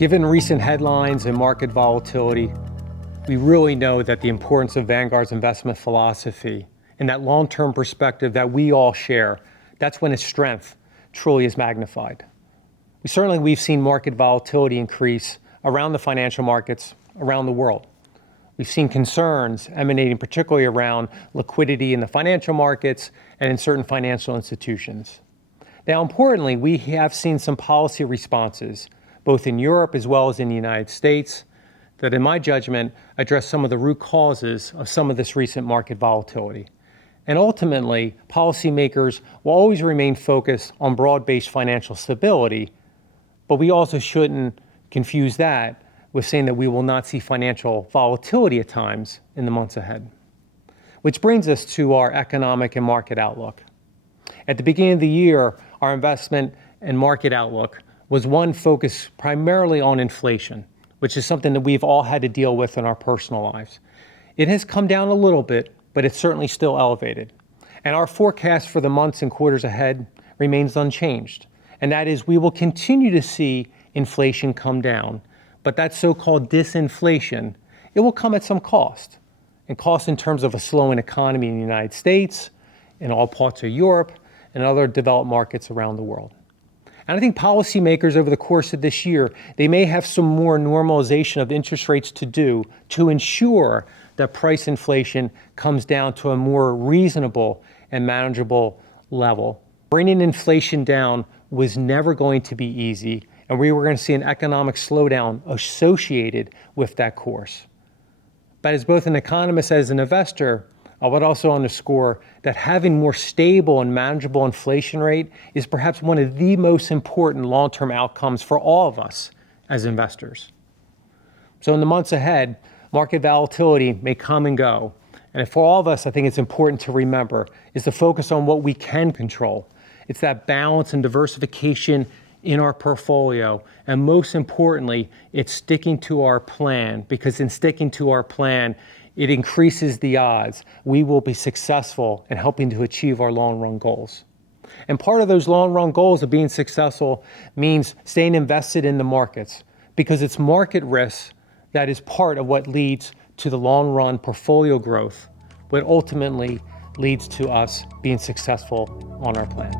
Given recent headlines and market volatility, we really know that the importance of Vanguard's investment philosophy and that long-term perspective that we all share, that's when its strength truly is magnified. We've seen market volatility increase around the financial markets around the world. We've seen concerns emanating particularly around liquidity in the financial markets and in certain financial institutions. Now, importantly, we have seen some policy responses, both in Europe as well as in the United States, that in my judgment address some of the root causes of some of this recent market volatility. And ultimately, policymakers will always remain focused on broad-based financial stability, but we also shouldn't confuse that with saying that we will not see financial volatility at times in the months ahead. Which brings us to our economic and market outlook. At the beginning of the year, our investment and market outlook was one focused primarily on inflation, which is something that we've all had to deal with in our personal lives. It has come down a little bit, but it's certainly still elevated. And our forecast for the months and quarters ahead remains unchanged. And that is, we will continue to see inflation come down, but that so-called disinflation, it will come at some cost. And cost in terms of a slowing economy in the United States, in all parts of Europe, and other developed markets around the world. And I think policymakers over the course of this year, they may have some more normalization of interest rates to do to ensure that price inflation comes down to a more reasonable and manageable level. Bringing inflation down was never going to be easy, and we were going to see an economic slowdown associated with that course. But as both an economist and as an investor, I would also underscore that having more stable and manageable inflation rate is perhaps one of the most important long-term outcomes for all of us as investors. So in the months ahead, market volatility may come and go. And for all of us, I think it's important to remember is to focus on what we can control. It's that balance and diversification in our portfolio. And most importantly, it's sticking to our plan, because in sticking to our plan, it increases the odds we will be successful in helping to achieve our long-run goals. And part of those long-run goals of being successful means staying invested in the markets, because it's market risk that is part of what leads to the long-run portfolio growth, what ultimately leads to us being successful on our plan.